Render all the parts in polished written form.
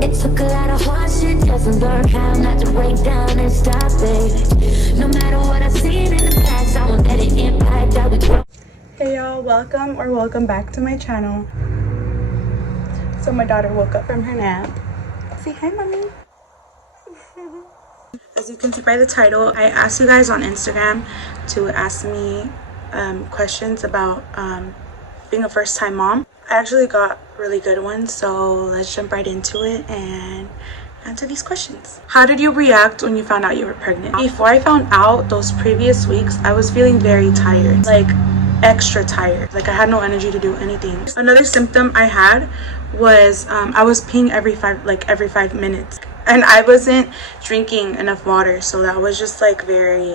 It took a lot of hard shit just to learn how not to break down and stop it. No matter what I've seen in the past, I won't let it impact how we grow. Hey y'all, welcome back to my channel. So my daughter woke up from her nap. Say hi, mommy. As you can see by the title, I asked you guys on Instagram to ask me questions about being a first-time mom. I actually got really good ones, so let's jump right into it and answer these questions. How did you react when you found out you were pregnant? Before I found out, those previous weeks, I was feeling very tired, like extra tired. Like I had no energy to do anything. Another symptom I had was I was peeing every 5 minutes, and I wasn't drinking enough water, so that was just like very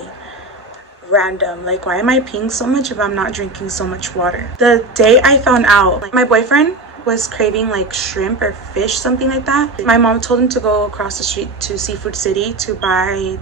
random. Like, why am I peeing so much if I'm not drinking so much water? The day I found out, like, my boyfriend was craving like shrimp or fish, something like that. My mom told him to go across the street to Seafood City to buy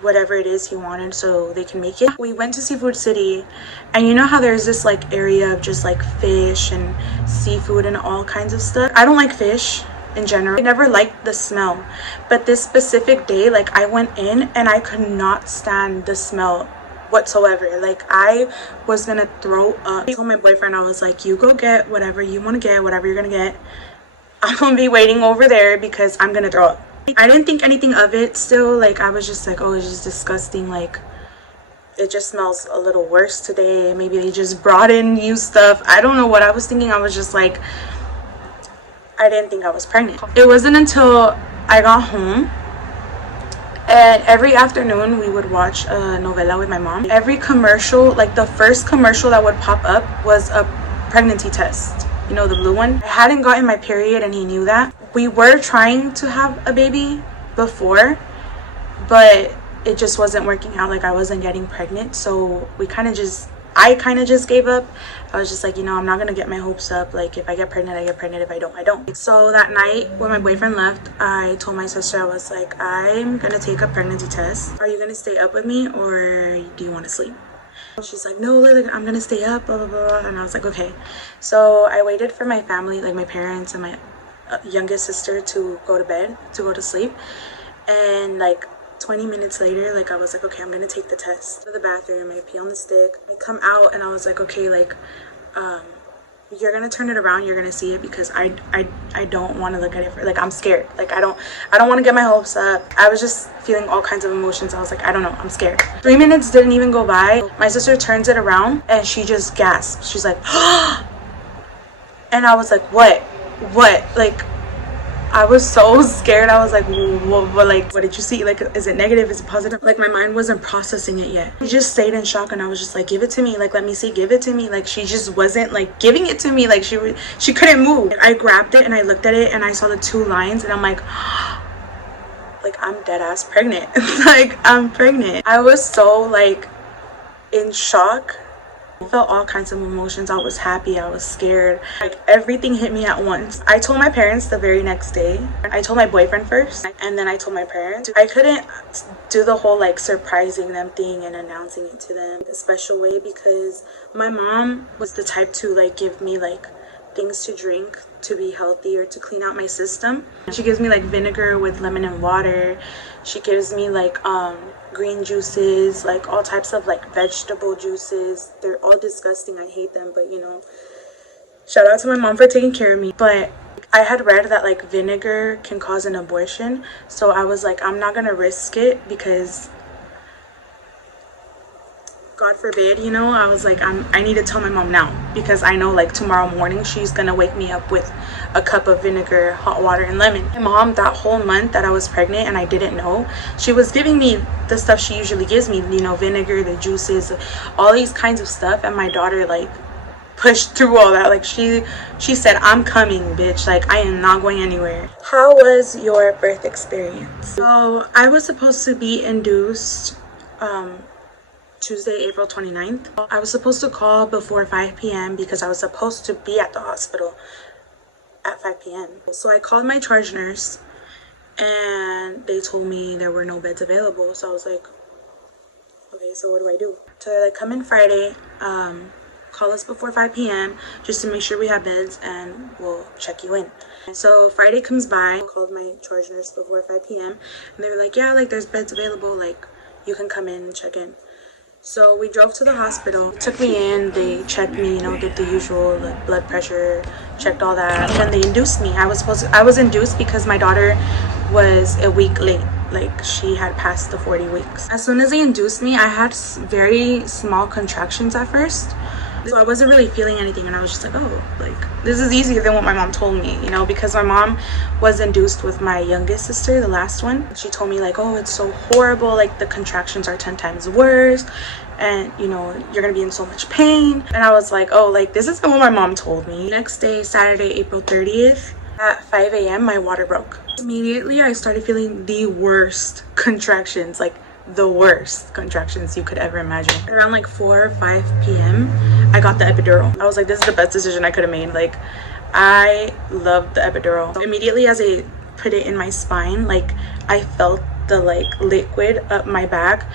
whatever it is he wanted so they can make it. We went to Seafood City, and you know how there's this like area of just like fish and seafood and all kinds of stuff. I don't like fish in general. I never liked the smell, but this specific day, like, I went in and I could not stand the smell whatsoever. Like, I was gonna throw up. I told my boyfriend, I was like, you go get whatever you want to get, whatever you're gonna get. I'm gonna be waiting over there because I'm gonna throw up. I didn't think anything of it still. Like, I was just like, oh, it's just disgusting. Like, it just smells a little worse today. Maybe they just brought in new stuff. I don't know what I was thinking. I was just like, I didn't think I was pregnant. It wasn't until I got home, and every afternoon we would watch a novela with my mom. Every commercial, like the first commercial that would pop up was a pregnancy test. You know, the blue one. I hadn't gotten my period and he knew that. We were trying to have a baby before, but it just wasn't working out. Like, I wasn't getting pregnant, so I kind of just gave up. I was just like, you know, I'm not gonna get my hopes up. Like, if I get pregnant, I get pregnant. If I don't, I don't. So that night when my boyfriend left, I told my sister, I was like, I'm gonna take a pregnancy test. Are you gonna stay up with me, or do you want to sleep? She's like, no, like, I'm gonna stay up, blah blah blah. And I was like, okay. So I waited for my family, like my parents and my youngest sister, to go to bed, to go to sleep. And like 20 minutes later, like, I was like, okay, I'm gonna take the test. To the bathroom, I pee on the stick. I come out and I was like, okay, like, you're gonna turn it around, you're gonna see it, because I don't want to look at it like, I'm scared. Like, I don't want to get my hopes up. I was just feeling all kinds of emotions. I was like, I don't know, I'm scared. 3 minutes didn't even go by. My sister turns it around and she just gasps. She's like, and I was like, what, like, I was so scared. I was like, what, like, what did you see? Like, is it negative? Is it positive? Like, my mind wasn't processing it yet. She just stayed in shock, and I was just like, give it to me. Like, let me see, give it to me. Like, she just wasn't, like, giving it to me. Like, she couldn't move. I grabbed it, and I looked at it, and I saw the 2 lines, and I'm like, I'm dead ass pregnant. Like, I'm pregnant. I was so, like, in shock. I felt all kinds of emotions. I was happy, I was scared, like, everything hit me at once. I told my parents the very next day. I told my boyfriend first, and then I told my parents. I couldn't do the whole like surprising them thing and announcing it to them a special way, because my mom was the type to like give me like things to drink to be healthy or to clean out my system. She gives me like vinegar with lemon and water. She gives me like green juices, like all types of like vegetable juices. They're all disgusting. I hate them, but you know, shout out to my mom for taking care of me. But I had read that like vinegar can cause an abortion, so I was like, I'm not gonna risk it, because God forbid, you know. I was like, I need to tell my mom now, because I know like tomorrow morning she's gonna wake me up with a cup of vinegar, hot water, and lemon. My mom, that whole month that I was pregnant and I didn't know, she was giving me the stuff she usually gives me, you know, vinegar, the juices, all these kinds of stuff. And my daughter like pushed through all that. Like, she said, I'm coming, bitch. Like, I am not going anywhere. How was your birth experience? So I was supposed to be induced Tuesday, April 29th. I was supposed to call before 5 p.m. because I was supposed to be at the hospital at 5 p.m. So I called my charge nurse, and they told me there were no beds available. So I was like, okay, so what do I do? So they're like, come in Friday. call us before 5 p.m. just to make sure we have beds, and we'll check you in. So Friday comes by. I called my charge nurse before 5 p.m. and they were like, yeah, like there's beds available, like you can come in and check in. So we drove to the hospital. They took me in, they checked me, you know, did the usual, like blood pressure, checked all that. And they induced me. I was induced because my daughter was a week late. Like she had passed the 40 weeks. As soon as they induced me, I had very small contractions at first. So I wasn't really feeling anything, and I was just like, oh, like this is easier than what my mom told me, you know, because my mom was induced with my youngest sister, the last one. She told me like, oh, it's so horrible, like the contractions are 10 times worse, and you know, you're gonna be in so much pain. And I was like, oh, like this isn't what my mom told me. Next day, Saturday, April 30th at 5 a.m. my water broke. Immediately I started feeling the worst contractions, like the worst contractions you could ever imagine. Around like 4 or 5 p.m. I got the epidural. I was like, this is the best decision I could have made. Like I loved the epidural. Immediately as I put it in my spine, like I felt the like liquid up my back.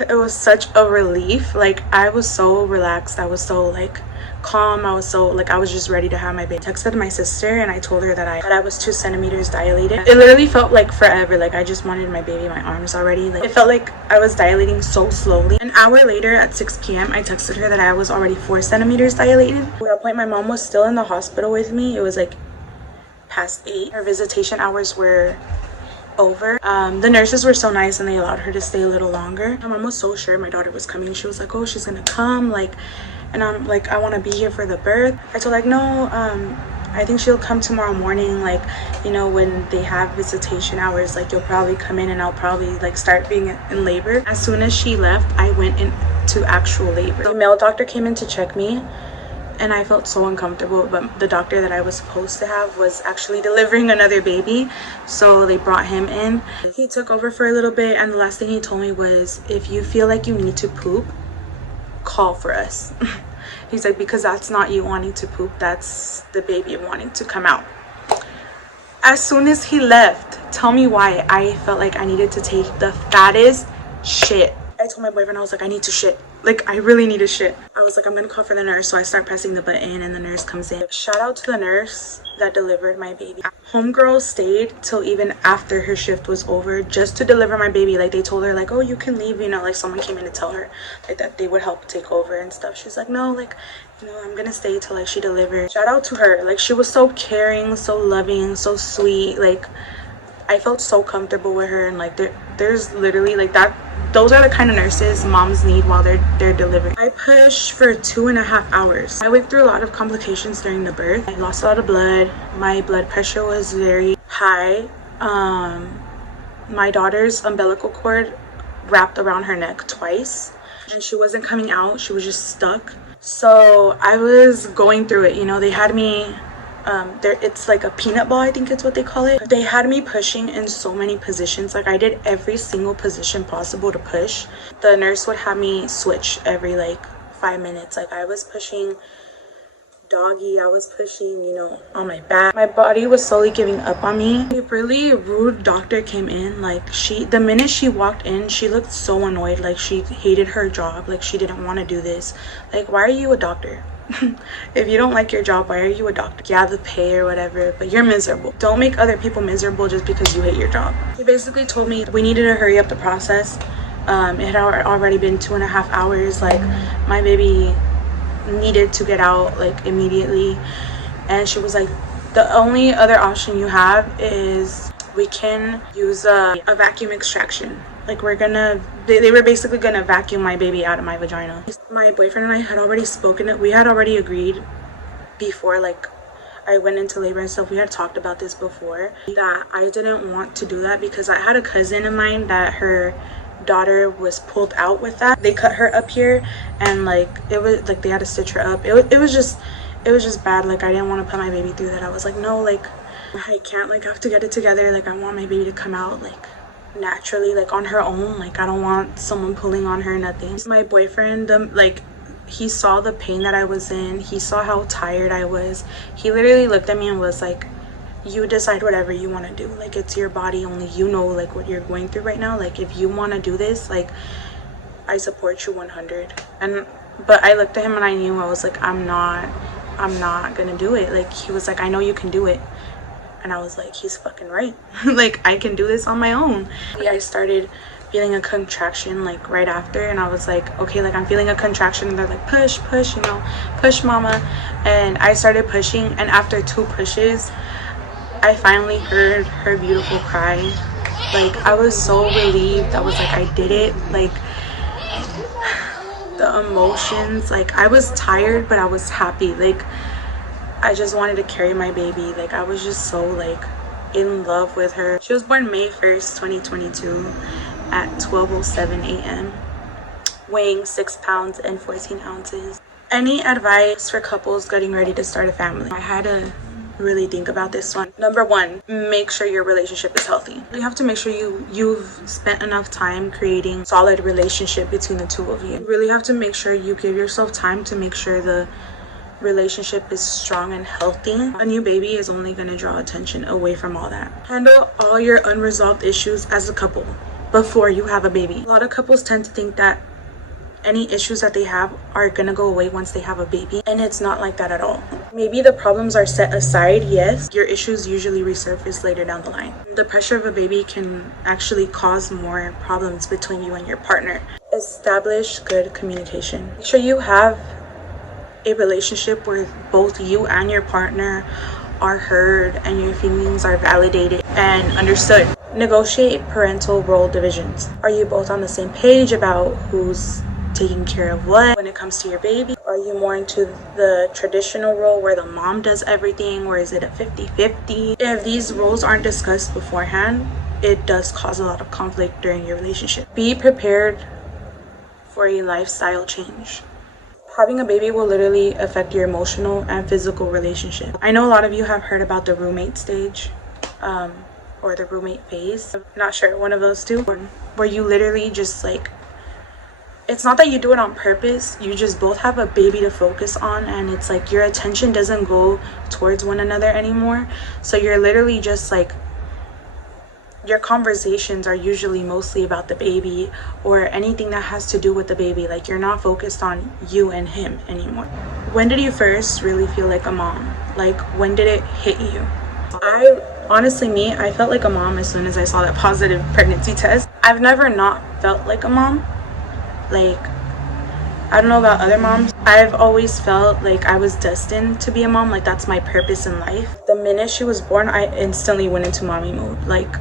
It was such a relief. Like I was so relaxed, I was so like calm, I was so like, I was just ready to have my baby. I texted my sister and I told her that I was 2 centimeters dilated. It literally felt like forever. Like I just wanted my baby in my arms already. Like it felt like I was dilating so slowly. An hour later at 6 p.m. I texted her that I was already 4 centimeters dilated. At that point my mom was still in the hospital with me. It was like past 8. Her visitation hours were over. The nurses were so nice and they allowed her to stay a little longer. My mom was so sure my daughter was coming. She was like, oh, she's gonna come, like, and I'm like, I want to be here for the birth. I told like, no, I think she'll come tomorrow morning, like, you know, when they have visitation hours, like you'll probably come in and I'll probably like start being in labor. As soon as she left, I went into actual labor. The male doctor came in to check me and I felt so uncomfortable, but the doctor that I was supposed to have was actually delivering another baby, so they brought him in. He took over for a little bit, and the last thing he told me was, if you feel like you need to poop, call for us. He's like, because that's not you wanting to poop, that's the baby wanting to come out. As soon as he left, tell me why I felt like I needed to take the fattest shit. I told my boyfriend, I was like, I need to shit. Like, I really need to shit. I was like, I'm gonna call for the nurse. So I start pressing the button and the nurse comes in. Shout out to the nurse that delivered my baby. Homegirl stayed till even after her shift was over just to deliver my baby. Like, they told her like, oh, you can leave, you know, like someone came in to tell her like that they would help take over and stuff. She's like, no, like, you know, I'm gonna stay till like she delivers. Shout out to her. Like, she was so caring, so loving, so sweet. Like, I felt so comfortable with her, and like there's literally like that. Those are the kind of nurses moms need while they're delivering. I pushed for 2.5 hours. I went through a lot of complications during the birth. I lost a lot of blood. My blood pressure was very high. My daughter's umbilical cord wrapped around her neck twice, and she wasn't coming out. She was just stuck. So I was going through it. You know, they had me. It's like a peanut ball, I think it's what they call it. They had me pushing in so many positions. Like, I did every single position possible to push. The nurse would have me switch every like 5 minutes. Like, I was pushing doggy, I was pushing, you know, on my back. My body was slowly giving up on me. A really rude doctor came in. Like, the minute she walked in, she looked so annoyed. Like, she hated her job. Like, she didn't want to do this. Like, why are you a doctor? If you don't like your job, why are you a doctor? Yeah, the pay or whatever, but you're miserable. Don't make other people miserable just because you hate your job. He basically told me we needed to hurry up the process. It had already been 2.5 hours. Like, my baby needed to get out like immediately, and she was like, the only other option you have is we can use a vacuum extraction. Like, they were basically gonna vacuum my baby out of my vagina. My boyfriend and I had already spoken it. We had already agreed before, like, I went into labor and stuff. We had talked about this before, that I didn't want to do that because I had a cousin of mine that her daughter was pulled out with that. They cut her up here, and like, it was like they had to stitch her up. It was just bad. Like, I didn't want to put my baby through that. I was like, no, like, I can't, like, I have to get it together. Like, I want my baby to come out like naturally, like on her own. Like, I don't want someone pulling on her, nothing. My boyfriend, like, he saw the pain that I was in. He saw how tired I was. He literally looked at me and was like, you decide whatever you want to do. Like, it's your body, only you know like what you're going through right now. Like, if you want to do this, like, I support you 100. And But I looked at him and I knew, I was like, I'm not gonna do it. Like, he was like, I know you can do it. And I was like, he's fucking right. Like, I can do this on my own. I started feeling a contraction like right after, and I was like, okay, like I'm feeling a contraction, and they're like, push, you know, push, mama. And I started pushing, and after 2 pushes, I finally heard her beautiful cry. Like, I was so relieved. I was like, I did it. Like, the emotions, like, I was tired, but I was happy. Like, I just wanted to carry my baby. Like, I was just so like in love with her. She was born May 1st, 2022 at 12:07 a.m. weighing 6 pounds and 14 ounces. Any advice for couples getting ready to start a family? I had to really think about this one. Number 1, make sure your relationship is healthy. You have to make sure you've spent enough time creating solid relationship between the two of you. You really have to make sure you give yourself time to make sure the relationship is strong and healthy. A new baby is only going to draw attention away from all that. Handle all your unresolved issues as a couple before you have a baby. A lot of couples tend to think that any issues that they have are gonna go away once they have a baby, and it's not like that at all. Maybe the problems are set aside, yes, your issues usually resurface later down the line. The pressure of a baby can actually cause more problems between you and your partner. Establish good communication. Make sure you have a relationship where both you and your partner are heard and your feelings are validated and understood. Negotiate parental role divisions. Are you both on the same page about who's taking care of what when it comes to your baby? Are you more into the traditional role where the mom does everything, or is it a 50-50? If these roles aren't discussed beforehand, it does cause a lot of conflict during your relationship. Be prepared for a lifestyle change. Having a baby will literally affect your emotional and physical relationship. I know a lot of you have heard about the roommate stage, or the roommate phase. I'm not sure, one of those two, where you literally just like, it's not that you do it on purpose, you just both have a baby to focus on, and it's like your attention doesn't go towards one another anymore. So you're literally just like, your conversations are usually mostly about the baby or anything that has to do with the baby. Like, you're not focused on you and him anymore. When did you first really feel like a mom? Like, when did it hit you? I felt like a mom as soon as I saw that positive pregnancy test. I've never not felt like a mom. Like, I don't know about other moms, I've always felt like I was destined to be a mom. Like, that's my purpose in life. The minute she was born, I instantly went into mommy mode. Like,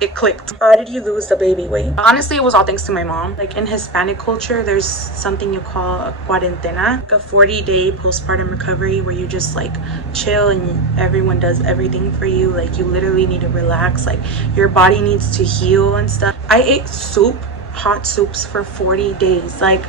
it clicked. How did you lose the baby weight? Honestly, it was all thanks to my mom. Like, in Hispanic culture, there's something you call a cuarentena, like a 40-day postpartum recovery where you just like chill and everyone does everything for you. Like, you literally need to relax. Like, your body needs to heal and stuff. I ate hot soups for 40 days. Like,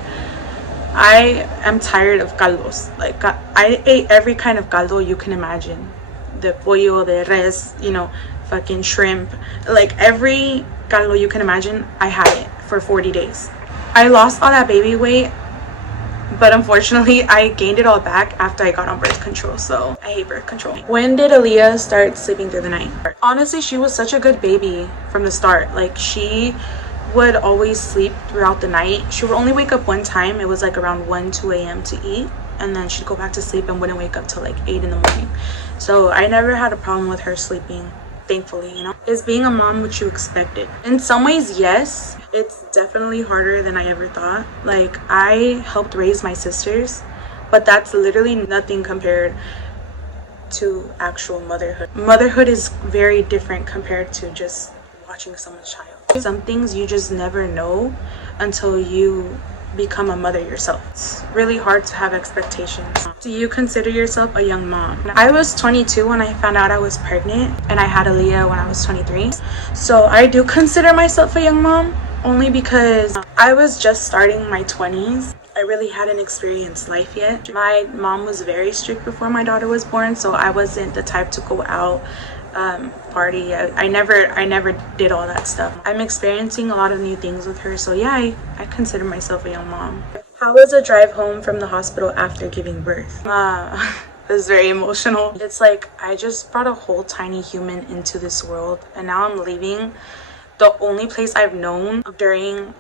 I am tired of caldos. Like, I ate every kind of caldo you can imagine. The pollo, the res, you know, fucking shrimp, like every caldo you can imagine, I had it for 40 days. I lost all that baby weight, but unfortunately I gained it all back after I got on birth control. So I hate birth control. When did Aaliyah start sleeping through the night? Honestly, she was such a good baby from the start. Like, she would always sleep throughout the night. She would only wake up one time. It was like around 2 a.m. to eat, and then she'd go back to sleep and wouldn't wake up till like 8 in the morning. So I never had a problem with her sleeping, thankfully, you know. Is being a mom what you expected? In some ways, yes. It's definitely harder than I ever thought. Like, I helped raise my sisters, but that's literally nothing compared to actual motherhood. Motherhood is very different compared to just watching someone's child. Some things you just never know until you become a mother yourself. It's really hard to have expectations. Do you consider yourself a young mom? I was 22 when I found out I was pregnant, and I had Aaliyah when I was 23. So I do consider myself a young mom, only because I was just starting my 20s. I really hadn't experienced life yet. My mom was very strict before my daughter was born, so I wasn't the type to go out, party. I never did all that stuff. I'm experiencing a lot of new things with her, so yeah, I consider myself a young mom. How was the drive home from the hospital after giving birth? It was very emotional. It's like, I just brought a whole tiny human into this world, and now I'm leaving the only place I've known during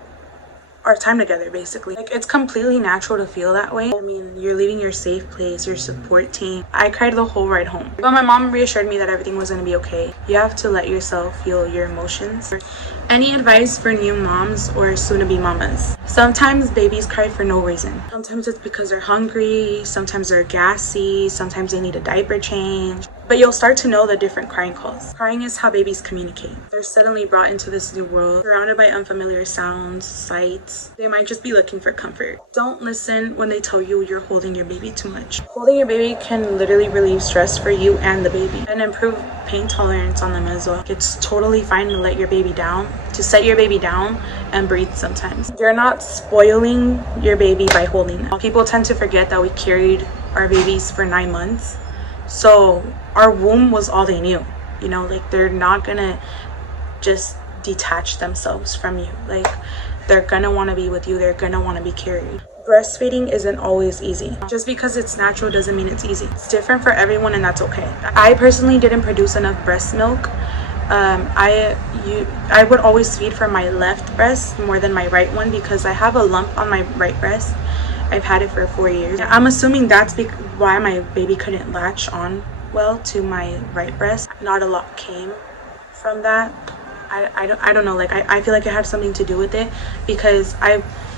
our time together, basically. Like, it's completely natural to feel that way. I mean, you're leaving your safe place, your support team. I cried the whole ride home, but my mom reassured me that everything was going to be okay. You have to let yourself feel your emotions. Any advice for new moms or soon-to-be mamas? Sometimes babies cry for no reason. Sometimes it's because they're hungry, sometimes they're gassy, sometimes they need a diaper change. But you'll start to know the different crying calls. Crying is how babies communicate. They're suddenly brought into this new world, surrounded by unfamiliar sounds, sights. They might just be looking for comfort. Don't listen when they tell you you're holding your baby too much. Holding your baby can literally relieve stress for you and the baby and improve pain tolerance on them as well. It's totally fine to let your baby down, to set your baby down and breathe sometimes. You're not spoiling your baby by holding them. People tend to forget that we carried our babies for 9 months. So our womb was all they knew, you know, like they're not gonna just detach themselves from you. Like, they're gonna want to be with you, they're gonna want to be carried. Breastfeeding isn't always easy. Just because it's natural doesn't mean it's easy. It's different for everyone, and that's okay. I personally didn't produce enough breast milk. I would always feed from my left breast more than my right one because I have a lump on my right breast. I've had it for 4 years. I'm assuming that's why my baby couldn't latch on well to my right breast. Not a lot came from that. I don't know, like I feel like it had something to do with it because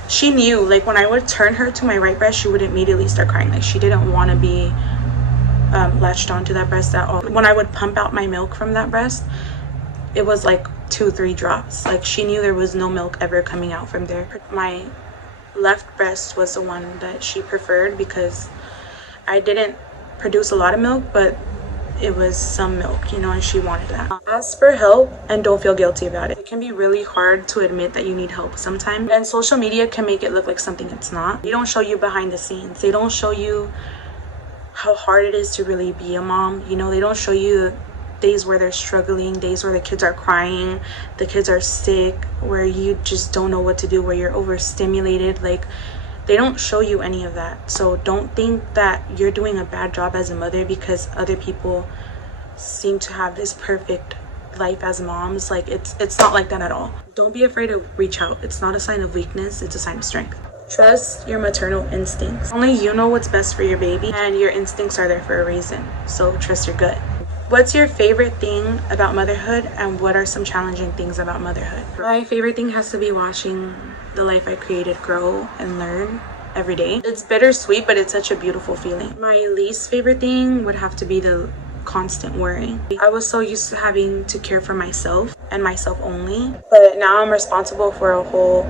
she knew, like, when I would turn her to my right breast, she would immediately start crying. Like, she didn't want to be latched onto that breast at all. When I would pump out my milk from that breast, it was like 2-3 drops. Like, she knew there was no milk ever coming out from there. My left breast was the one that she preferred because I didn't produce a lot of milk, but it was some milk, you know, and she wanted that. Ask for help and don't feel guilty about it. It can be really hard to admit that you need help sometimes, and social media can make it look like something it's not. They don't show you behind the scenes. They don't show you how hard it is to really be a mom. You know, they don't show you days where they're struggling, days where the kids are crying, the kids are sick, where you just don't know what to do, where you're overstimulated. Like, they don't show you any of that. So don't think that you're doing a bad job as a mother because other people seem to have this perfect life as moms. Like, it's not like that at all. Don't be afraid to reach out. It's not a sign of weakness, it's a sign of strength. Trust your maternal instincts. Only you know what's best for your baby, and your instincts are there for a reason. So trust your gut. What's your favorite thing about motherhood, and what are some challenging things about motherhood? My favorite thing has to be watching the life I created grow and learn every day. It's bittersweet, but it's such a beautiful feeling. My least favorite thing would have to be the constant worrying. I was so used to having to care for myself and myself only, but now I'm responsible for a whole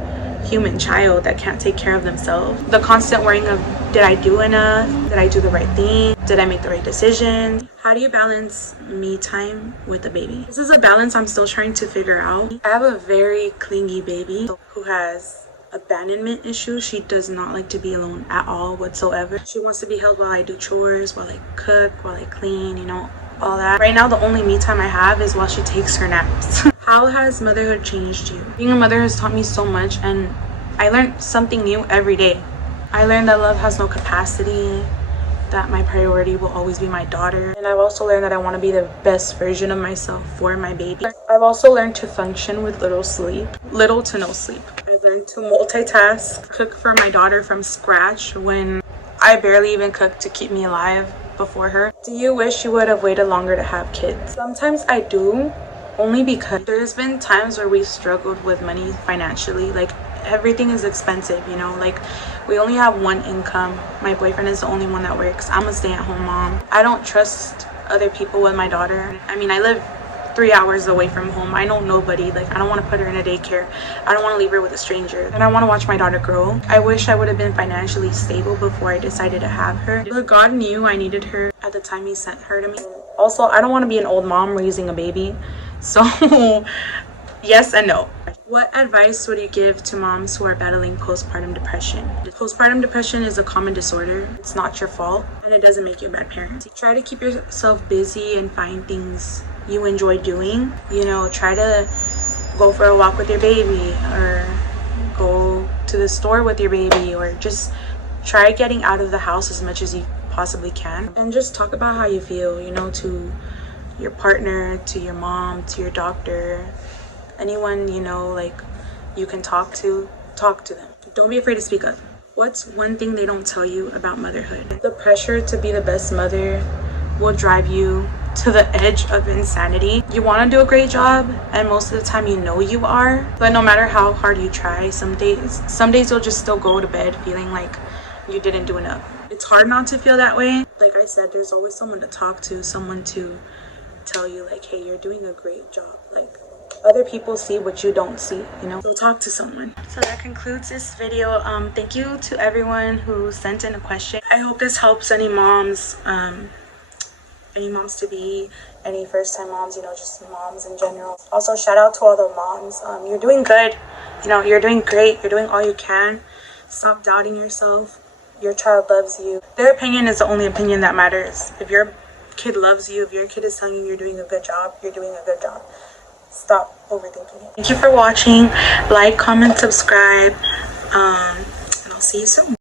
human child that can't take care of themselves. The constant worrying of, did I do enough? Did I do the right thing? Did I make the right decision? How do you balance me time with the baby? This is a balance I'm still trying to figure out. I have a very clingy baby who has abandonment issues. She does not like to be alone at all whatsoever. She wants to be held while I do chores, while I cook, while I clean, you know, all that. Right now, the only me time I have is while she takes her naps. How has motherhood changed you? Being a mother has taught me so much, and I learned something new every day. I learned that love has no capacity, that my priority will always be my daughter, and I've also learned that I want to be the best version of myself for my baby. I've also learned to function with little to no sleep. I've learned to multitask, cook for my daughter from scratch when I barely even cooked to keep me alive before her. Do you wish you would have waited longer to have kids? Sometimes I do, only because there's been times where we've struggled with money financially. Like, everything is expensive, you know, like we only have one income. My boyfriend is the only one that works. I'm a stay-at-home mom. I don't trust other people with my daughter. I mean, I live 3 hours away from home. I know nobody. Like, I don't want to put her in a daycare. I don't want to leave her with a stranger, and I want to watch my daughter grow. I wish I would have been financially stable before I decided to have her, but God knew I needed her at the time he sent her to me. Also, I don't want to be an old mom raising a baby, so yes and no. What advice would you give to moms who are battling postpartum depression? Postpartum depression is a common disorder. It's not your fault, and it doesn't make you a bad parent. Try to keep yourself busy and find things you enjoy doing. You know, try to go for a walk with your baby, or go to the store with your baby, or just try getting out of the house as much as you possibly can. And just talk about how you feel, you know, to your partner, to your mom, to your doctor, anyone, you know, like you can talk to. talk to them. Don't be afraid to speak up. What's one thing they don't tell you about motherhood? The pressure to be the best mother will drive you to the edge of insanity. You want to do a great job, and most of the time you know you are, but no matter how hard you try, some days you'll just still go to bed feeling like you didn't do enough. It's hard not to feel that way. Like I said, there's always someone to talk to, someone to tell you like, hey, you're doing a great job. Like, other people see what you don't see, you know? So talk to someone. So that concludes this video. Thank you to everyone who sent in a question. I hope this helps any moms to be, any first-time moms, you know, just moms in general. Also, shout out to all the moms. You're doing good. You know, you're doing great. You're doing all you can. Stop doubting yourself. Your child loves you. Their opinion is the only opinion that matters. If your kid loves you, if your kid is telling you you're doing a good job, you're doing a good job. Stop overthinking it. Thank you for watching. Like, comment, subscribe, and I'll see you soon.